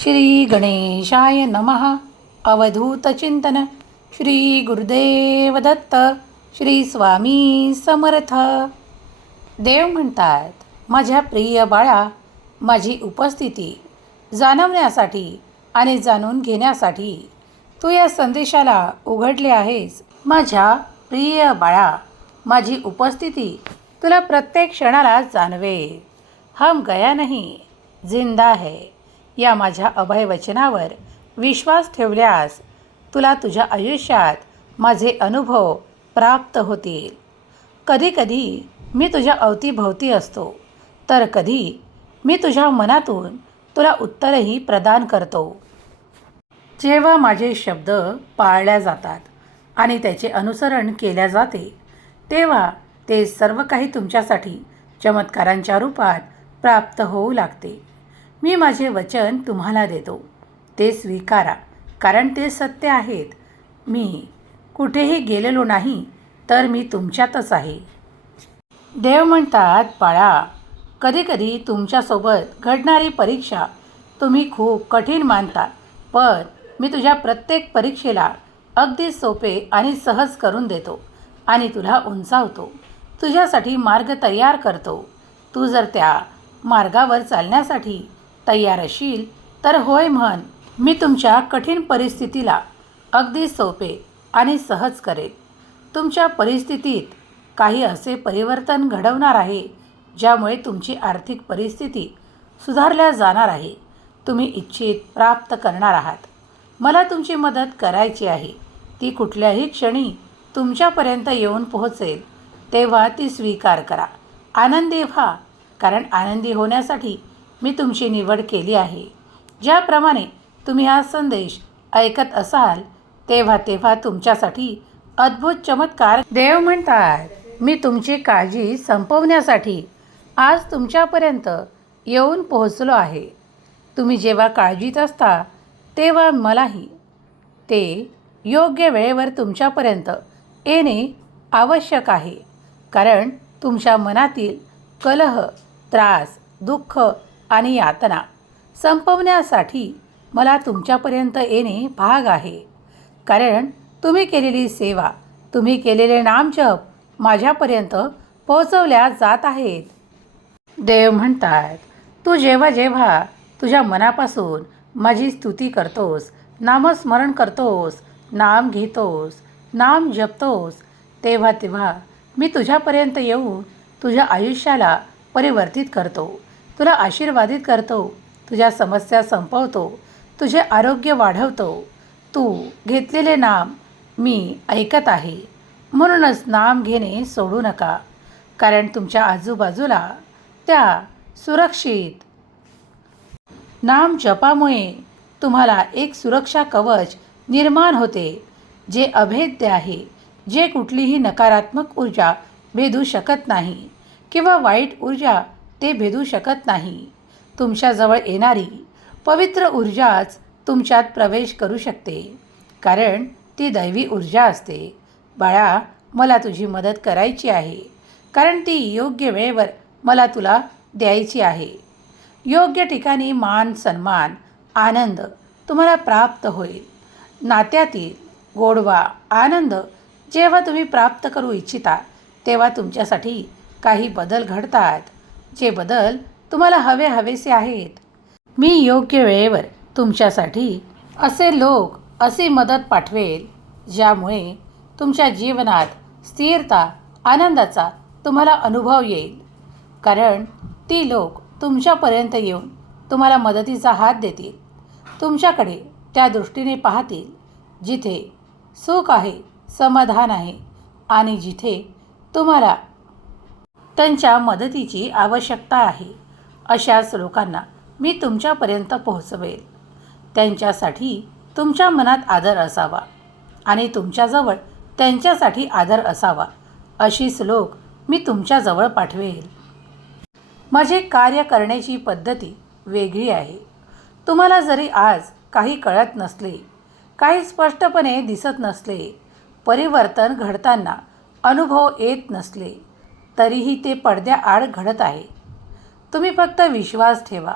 श्री गणेशाय नमः अवधूतचिंतन श्री गुरुदेव दत्त। श्री स्वामी समर्थ। देव म्हणतात माझ्या प्रिय बाळा माझी उपस्थिती जाणवण्यासाठी आणि जाणून घेण्यासाठी तू या संदेशाला उघडले आहेस. माझ्या प्रिय बाळा माझी उपस्थिती तुला प्रत्येक क्षणाला जाणवे हम गया नाही जिंदा है. या माझ्या अभय वचनावर विश्वास ठेवल्यास तुला तुझ्या आयुष्यात माझे अनुभव प्राप्त होतील. कधीकधी मी तुझ्या अवतीभोवती असतो तर कधी मी तुझ्या मनातून तुला उत्तरही प्रदान करतो. जेव्हा माझे शब्द पाळल्या जातात आणि त्याचे अनुसरण केल्या जाते तेव्हा ते सर्व काही तुमच्यासाठी चमत्कारांच्या रूपात प्राप्त होऊ लागते. मी माझे वचन तुम्हाला देतो. ते स्वीकारा कारण ते सत्य आहेत. मी कुठेही गेलेलो नाही तर मी तुमच्यातच आहे. देव म्हणतात बाळा कधीकधी तुमच्यासोबत घडणारी परीक्षा तुम्ही खूप कठीण मानता पण मी तुझ्या प्रत्येक परीक्षेला अगदी सोपे आणि सहज करून देतो आणि तुला उंचावतो. तुझ्यासाठी मार्ग तयार करतो. तू जर त्या मार्गावर चालण्यासाठी तयार असशील तर होय म्हण मी तुमच्या कठीण परिस्थितीला अगदी सोपे आणि सहज करेन. तुमच्या परिस्थितीत काही असे परिवर्तन घडवणार आहे ज्यामुळे तुमची आर्थिक परिस्थिती सुधारल्या जाणार आहे. तुम्ही इच्छित प्राप्त करणार आहात. मला तुमची मदत करायची आहे. ती कुठल्याही क्षणी तुमच्यापर्यंत येऊन पोहोचेल तेव्हा ती स्वीकार करा. आनंदी व्हा कारण आनंदी होण्यासाठी मी तुमची निवड केली आहे. ज्याप्रमाणे तुम्ही हा संदेश ऐकत असाल तेव्हा तेव्हा तुमच्यासाठी अद्भुत चमत्कार देव म्हणतात. मी तुमची काळजी संपवण्यासाठी आज तुमच्यापर्यंत येऊन पोहोचलो आहे. तुम्ही जेव्हा काळजीत असता तेव्हा मलाही ते योग्य वेळेवर तुमच्यापर्यंत येणे आवश्यक आहे. कारण तुमच्या मनातील कलह त्रास दुःख आणि यातना संपवण्यासाठी मला तुमच्यापर्यंत येणे भाग आहे. कारण तुम्ही केलेली सेवा तुम्ही केलेले नामजप माझ्यापर्यंत पोहोचवल्या जात आहेत. देव म्हणतात तू जेव्हा जेव्हा तुझ्या मनापासून माझी स्तुती करतोस नामस्मरण करतोस नाम घेतोस नाम जपतोस तेव्हा तेव्हा मी तुझ्यापर्यंत येऊन तुझ्या आयुष्याला परिवर्तित करतो. तुला आशीर्वादित करतो. तुझ्या समस्या संपवतो. तुझे आरोग्य वाढवतो. तू घेतलेले नाम मी ऐकत आहे. म्हणूनच नाम घेणे सोडू नका. कारण तुमच्या आजूबाजूला त्या सुरक्षित नाम जपामुळे तुम्हाला एक सुरक्षा कवच निर्माण होते जे अभेद्य आहे जे कुठलीही नकारात्मक ऊर्जा भेदू शकत नाही किंवा वाईट ऊर्जा ते भेदू शकत नाही. तुमच्याजवळ येणारी पवित्र ऊर्जाच तुमच्यात प्रवेश करू शकते. कारण ती दैवी ऊर्जा असते. बाळा मला तुझी मदत करायची आहे. कारण ती योग्य वेळेवर मला तुला द्यायची आहे. योग्य ठिकाणी मान सन्मान आनंद तुम्हाला प्राप्त होईल. नात्यातील गोडवा आनंद जेव्हा तुम्ही प्राप्त करू इच्छिता तेव्हा तुमच्यासाठी काही बदल घडतात. जे बदल तुम्हाला हवे हवेसे आहेत. मी योग्य वेळेवर तुमच्यासाठी असे लोक अशी मदत पाठवेल ज्यामुळे तुमच्या जीवनात स्थिरता आनंदाचा तुम्हाला अनुभव येईल. कारण ती लोक तुमच्यापर्यंत येऊन तुम्हाला मदतीचा हात देतील. तुमच्याकडे त्या दृष्टीने पाहतील जिथे सुख आहे समाधान आहे आणि जिथे तुम्हाला त्यांच्या मदतीची आवश्यकता आहे. अशाच लोकांना मी तुमच्यापर्यंत पोहोचवेल. त्यांच्यासाठी तुमच्या मनात आदर असावा आणि तुमच्याजवळ त्यांच्यासाठी आदर असावा अशीच लोक मी तुमच्याजवळ पाठवेल. माझे कार्य करण्याची पद्धती वेगळी आहे. तुम्हाला जरी आज काही कळत नसले काही स्पष्टपणे दिसत नसले परिवर्तन घडताना अनुभव येत नसले तरीही ते पडद्याआड घडत आहे. तुम्ही फक्त विश्वास ठेवा.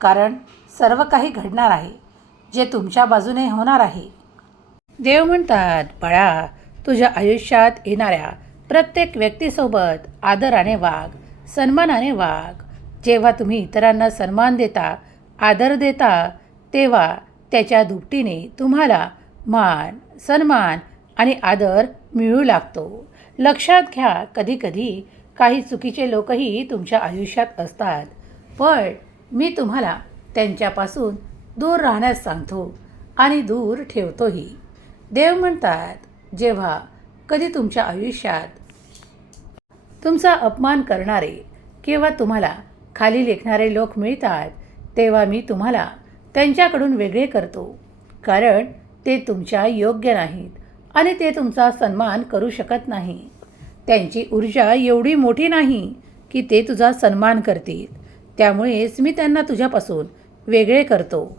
कारण सर्व काही घडणार आहे जे तुमच्या बाजूने होणार आहे. देव म्हणतात बाळा तुझ्या आयुष्यात येणाऱ्या प्रत्येक व्यक्तीसोबत आदराने वाघ सन्मानाने वाघ जेव्हा तुम्ही इतरांना सन्मान देता आदर देता तेव्हा त्याच्या दुपटीने तुम्हाला मान सन्मान आणि आदर मिळू लागतो. लक्षात घ्या कधीकधी काही चुकीचे लोकही तुमच्या आयुष्यात असतात. पण मी तुम्हाला त्यांच्यापासून दूर राहण्यास सांगतो आणि दूर ठेवतोही. देव म्हणतात जेव्हा कधी तुमच्या आयुष्यात तुमचा अपमान करणारे किंवा तुम्हाला खाली लेखणारे लोक मिळतात तेव्हा मी तुम्हाला त्यांच्याकडून वेगळे करतो. कारण ते तुमच्या योग्य नाहीत. आणि ते तुमचा सन्मान करू शकत नाही. त्यांची ऊर्जा एवढी मोठी नाही की ते तुझा सन्मान करतील. त्यामुळेच मी त्यांना तुझ्यापासून वेगळे करतो.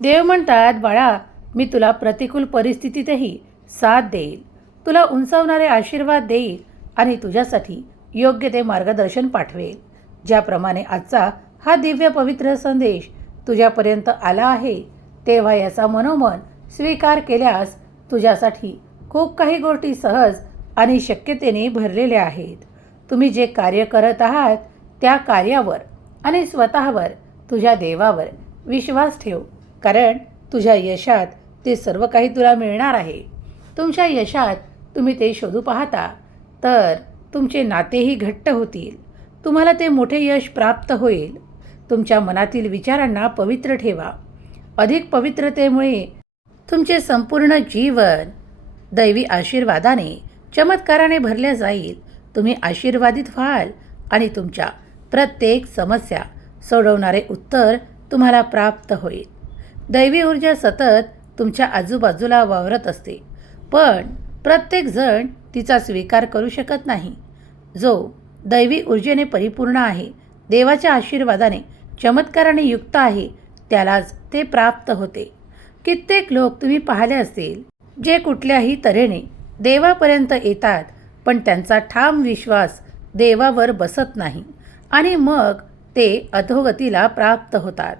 देव म्हणतात बाळा मी तुला प्रतिकूल परिस्थितीतही साथ देईल. तुला उंचावणारे आशीर्वाद देईल आणि तुझ्यासाठी योग्य ते मार्गदर्शन पाठवेल. ज्याप्रमाणे आजचा हा दिव्य पवित्र संदेश तुझ्यापर्यंत आला आहे तेव्हा याचा मनोमन स्वीकार केल्यास तुझ्यासाठी खूप काही गोष्टी सहज आणि शक्यतेने भरलेल्या आहेत. तुम्ही जे कार्य करत आहात त्या कार्यावर आणि स्वतःवर तुझ्या देवावर विश्वास ठेव कारण तुझ्या यशात ते सर्व काही तुला मिळणार आहे. तुमच्या यशात तुम्ही ते शोधू पाहता तर तुमचे नातेही घट्ट होतील. तुम्हाला ते मोठे यश प्राप्त होईल. तुमच्या मनातील विचारांना पवित्र ठेवा. अधिक पवित्रतेमुळे तुमचे संपूर्ण जीवन दैवी आशीर्वादाने चमत्काराने भरले जाईल. तुम्ही आशीर्वादित व्हाल आणि तुमच्या प्रत्येक समस्या सोडवणारे उत्तर तुम्हाला प्राप्त होईल. दैवी ऊर्जा सतत तुमच्या आजूबाजूला वावरत असते पण प्रत्येकजण तिचा स्वीकार करू शकत नाही. जो दैवी ऊर्जेने परिपूर्ण आहे देवाच्या आशीर्वादाने चमत्काराने युक्त आहे त्यालाच ते प्राप्त होते. कित्येक लोक तुम्ही पाहिले असतील जे कुठल्याही तऱ्हेने देवापर्यंत येतात पण त्यांचा ठाम विश्वास देवावर बसत नाही आणि मग ते अधोगतीला प्राप्त होतात.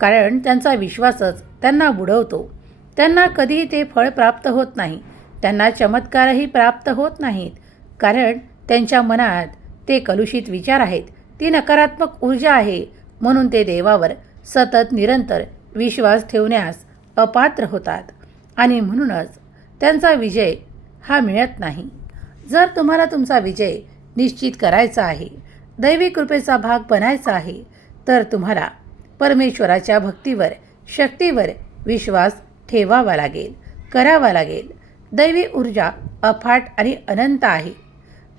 कारण त्यांचा विश्वासच त्यांना बुडवतो. त्यांना कधीही ते फळ प्राप्त होत नाही. त्यांना चमत्कारही प्राप्त होत नाहीत. कारण त्यांच्या मनात ते कलुषित विचार आहेत. ती नकारात्मक ऊर्जा आहे म्हणून ते देवावर सतत निरंतर विश्वास ठेवण्यास अपात्र होतात. आणि म्हणूनच त्यांचा विजय हा मिळत नाही. जर तुम्हाला तुमचा विजय निश्चित करायचा आहे दैवी कृपेचा भाग बनायचा आहे तर तुम्हाला परमेश्वराच्या भक्तीवर शक्तीवर विश्वास ठेवावा लागेल करावा लागेल. दैवी ऊर्जा अफाट आणि अनंत आहे.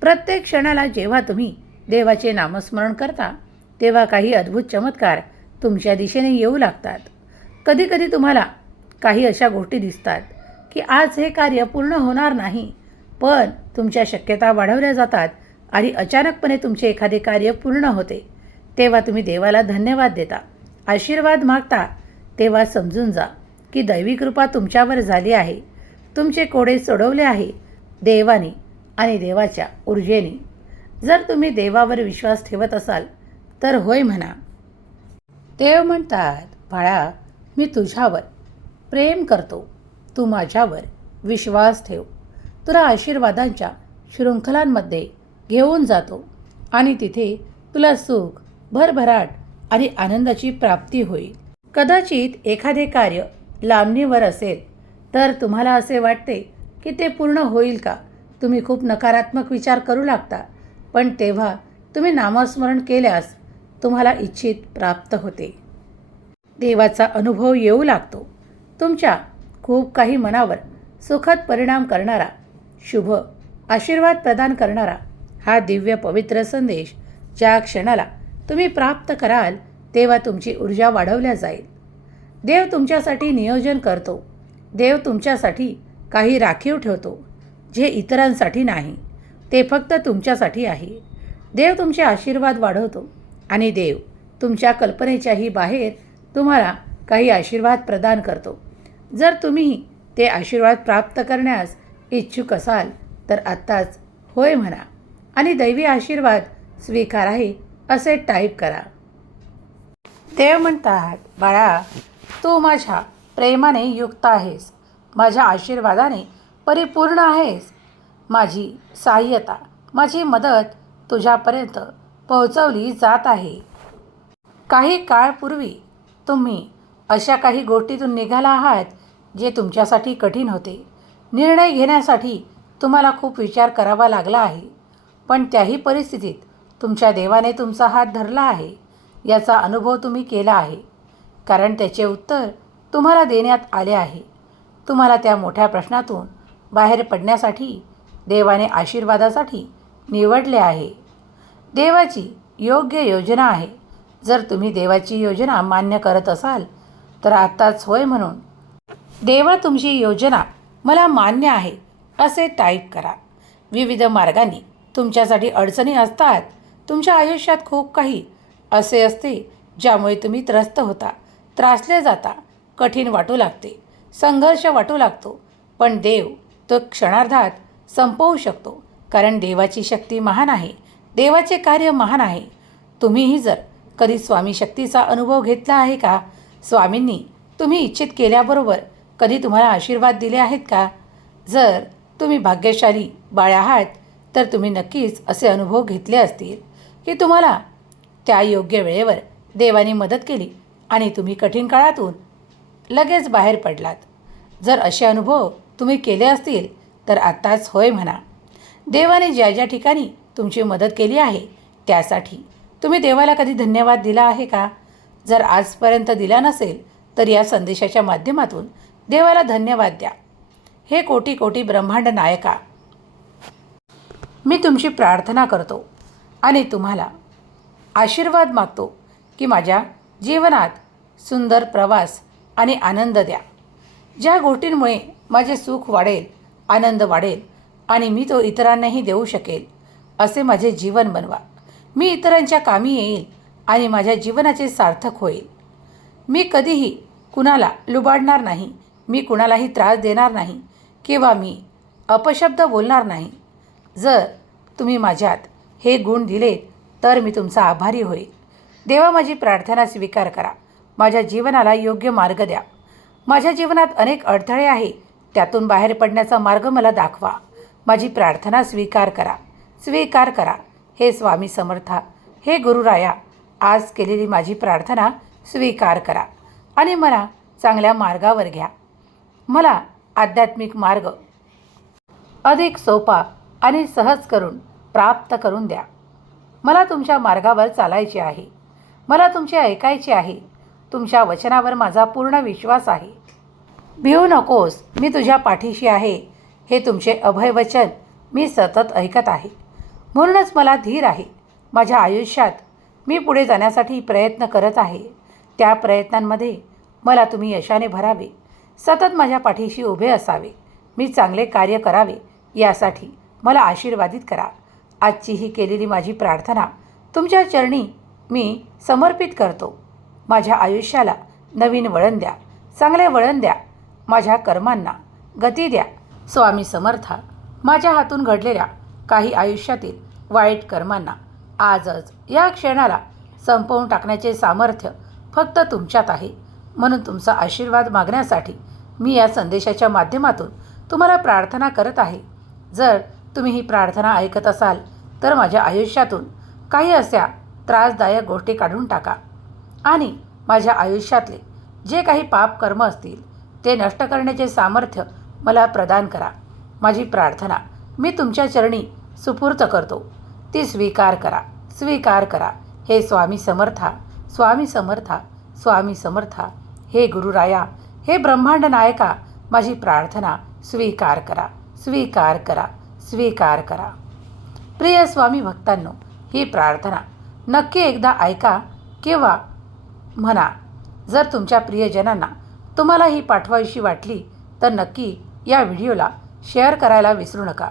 प्रत्येक क्षणाला जेव्हा तुम्ही देवाचे नामस्मरण करता तेव्हा काही अद्भुत चमत्कार तुमच्या दिशेने येऊ लागतात. कधीकधी तुम्हाला काही अशा गोष्टी दिसतात की आज हे कार्य पूर्ण होणार नाही पण तुमच्या शक्यता वाढवल्या जातात आणि अचानकपणे तुमचे एखादे कार्य पूर्ण होते. तेव्हा तुम्ही देवाला धन्यवाद देता. आशीर्वाद मागता. तेव्हा समजून जा की दैवी कृपा तुमच्यावर झाली आहे. तुमचे कोडे सोडवले आहे देवाने आणि देवाच्या ऊर्जेने. जर तुम्ही देवावर विश्वास ठेवत असाल तर होय म्हणा. देव म्हणतात बाळा मी तुझ्यावर प्रेम करतो. तू माझ्यावर विश्वास ठेव. तुला आशीर्वादांच्या शृंखलांमध्ये घेऊन जातो आणि तिथे तुला सुख भरभराट आणि आनंदाची प्राप्ती होईल. कदाचित एखादे कार्य लांबणीवर असेल तर तुम्हाला असे वाटते की ते पूर्ण होईल का? तुम्ही खूप नकारात्मक विचार करू लागता पण तेव्हा तुम्ही नामस्मरण केल्यास तुम्हाला इच्छित प्राप्त होते. देवाचा अनुभव येऊ लागतो. तुमच्या खूप काही मनावर सुखद परिणाम करणारा शुभ आशीर्वाद प्रदान करणारा हा दिव्य पवित्र संदेश ज्या क्षणाला तुम्ही प्राप्त कराल तेव्हा तुमची ऊर्जा वाढवल्या जाईल. देव तुमच्यासाठी नियोजन करतो. देव तुमच्यासाठी काही राखीव ठेवतो जे इतरांसाठी नाही ते फक्त तुमच्यासाठी आहे. देव तुमचे आशीर्वाद वाढवतो आणि देव तुमच्या कल्पनेच्याही बाहेर तुम्हाला काही आशीर्वाद प्रदान करतो. जर तुम्ही ते आशीर्वाद प्राप्त करण्यास इच्छुक असाल तर आत्ताच होय म्हणा. आणि दैवी आशीर्वाद स्वीकार आहे असे टाईप करा. देव म्हणतात बाळा तू माझ्या प्रेमाने युक्त आहेस. माझ्या आशीर्वादाने परिपूर्ण आहेस. माझी सहाय्यता माझी मदत तुझ्यापर्यंत पोहोचवली जात आहे. काही काळपूर्वी तुम्ही अशा काही गोष्टीतून निघाला आहात जे तुमच्यासाठी कठीण होते. निर्णय घेण्यासाठी तुम्हाला खूप विचार करावा लागला आहे. पण त्याही परिस्थितीत तुमच्या देवाने तुमचा हात धरला आहे. याचा अनुभव तुम्ही केला आहे. कारण त्याचे उत्तर तुम्हाला देण्यात आले आहे. तुम्हाला त्या मोठ्या प्रश्नातून बाहेर पडण्यासाठी देवाने आशीर्वादासाठी निवडले आहे. देवाची योग्य योजना आहे. जर तुम्ही देवाची योजना मान्य करत असाल तर आत्ताच होय म्हणून देवा तुमची योजना मला मान्य आहे असे टाईप करा. विविध मार्गांनी तुमच्यासाठी अडचणी असतात तुमच्या आयुष्यात खूप काही असे असते ज्यामुळे तुम्ही त्रस्त होता त्रासले जाता कठीण वाटू लागते संघर्ष वाटू लागतो पण देव तो क्षणार्धात संपवू शकतो कारण देवाची शक्ती महान आहे देवाचे कार्य महान आहे. तुम्हीही जर कधी स्वामी शक्तीचा अनुभव घेतला आहे का? स्वामींनी तुम्ही इच्छित केल्याबरोबर कधी तुम्हाला आशीर्वाद दिले आहेत का? जर तुम्ही भाग्यशाली बाळ आहात तर तुम्ही नक्कीच असे अनुभव घेतले असतील की तुम्हाला त्या योग्य वेळेवर देवाने मदत केली आणि तुम्ही कठीण काळातून लगेच बाहेर पडलात. जर असे अनुभव तुम्ही केले असतील तर आत्ताच होय म्हणा. देवाने ज्या ज्या ठिकाणी तुमची मदत केली आहे त्यासाठी तुम्ही देवाला कधी धन्यवाद दिला आहे का? जर आजपर्यंत दिला नसेल तर या संदेशाच्या माध्यमातून देवाला धन्यवाद द्या. हे कोटी कोटी ब्रह्मांड नायका. मी तुमची प्रार्थना करतो आणि तुम्हाला आशीर्वाद मागतो की माझ्या जीवनात सुंदर प्रवास आणि आनंद द्या. ज्या गोष्टींमुळे माझे सुख वाढेल आनंद वाढेल आणि मी तो इतरांनाही देऊ शकेल असे माझे जीवन बनवा. मी इतरांच्या कामी येईल आणि माझ्या जीवनाचे सार्थक होईल. मी कधीही कुणाला लुबाडणार नाही. मी कुणालाही त्रास देणार नाही किंवा मी अपशब्द बोलणार नाही. जर तुम्ही माझ्यात हे गुण दिलेत तर मी तुमचा आभारी होईल. देवा माझी प्रार्थना स्वीकार करा. माझ्या जीवनाला योग्य मार्ग द्या. माझ्या जीवनात अनेक अडथळे आहे त्यातून बाहेर पडण्याचा मार्ग मला दाखवा. माझी प्रार्थना स्वीकार करा. स्वीकार करा. हे स्वामी समर्था हे गुरुराया आज केलेली माझी प्रार्थना स्वीकार करा. आणि मला चांगल्या मार्गावर घ्या. मला आध्यात्मिक मार्ग. अधिक सोपा आणि सहज करून प्राप्त करून द्या. मला तुमच्या मार्गावर चालायचे आहे. मला तुमचे ऐकायचे आहे. तुमच्या वचनावर माझा पूर्ण विश्वास आहे. भिवू नकोस मी तुझ्या पाठीशी आहे. हे तुमचे अभयवचन मी सतत ऐकत आहे. म्हणूनच मला धीर आहे. माझ्या आयुष्यात मी पुढे जाण्यासाठी प्रयत्न करत आहे. त्या प्रयत्नांमध्ये मला तुम्ही यशाने भरावे. सतत माझ्या पाठीशी उभे असावे. मी चांगले कार्य करावे यासाठी मला आशीर्वादित करा. आजची ही केलेली माझी प्रार्थना तुमच्या चरणी मी समर्पित करतो. माझ्या आयुष्याला नवीन वळण द्या चांगले वळण द्या. माझ्या कर्मांना गती द्या. स्वामी समर्था माझ्या हातून घडलेल्या काही आयुष्यातील वाईट कर्मांना आजच या क्षणाला संपवून टाकण्याचे सामर्थ्य फक्त तुमच्यात आहे. म्हणून तुमचा आशीर्वाद मागण्यासाठी मी या संदेशाच्या माध्यमातून तुम्हाला प्रार्थना करत आहे. जर तुम्ही ही प्रार्थना ऐकत असाल तर माझ्या आयुष्यातून काही अशा त्रासदायक गोष्टी काढून टाका. आणि माझ्या आयुष्यातले जे काही पाप कर्म असतील ते नष्ट करण्याचे सामर्थ्य मला प्रदान करा. माझी प्रार्थना मी तुमच्या चरणी सुपूर्त करतो. ती स्वीकार करा. स्वीकार करा. हे स्वामी समर्था स्वामी समर्था स्वामी समर्था. हे गुरुराया हे ब्रह्मांड नायका माझी प्रार्थना स्वीकार करा स्वीकार करा स्वीकार करा. प्रिय स्वामी भक्तांनो ही प्रार्थना नक्की एकदा ऐका किंवा म्हणा. जर तुमच्या प्रियजनांना तुम्हाला ही पाठवायची वाटली तर नक्की या व्हिडिओला शेअर करायला विसरू नका.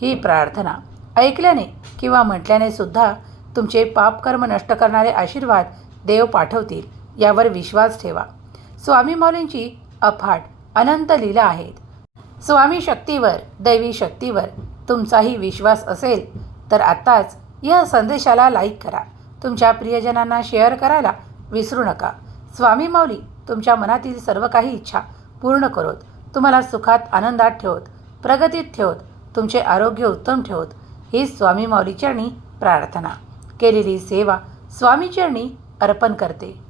ही प्रार्थना ऐकल्याने किंवा म्हटल्याने सुद्धा तुमचे पापकर्म नष्ट करणारे आशीर्वाद देव पाठवतील यावर विश्वास ठेवा. स्वामी मौलींची अफाट अनंत लीला आहेत. स्वामी शक्तीवर दैवी शक्तीवर तुमचाही विश्वास असेल तर आत्ताच या संदेशाला लाईक करा. तुमच्या प्रियजनांना शेअर करायला विसरू नका. स्वामी माऊली तुमच्या मनातील सर्व काही इच्छा पूर्ण करोत. तुम्हाला सुखात आनंदात ठेवत प्रगतीत ठेवत तुमचे आरोग्य उत्तम ठेवत ही स्वामी माऊली चरणी प्रार्थना. केलेली सेवा स्वामीचरणी अर्पण करते.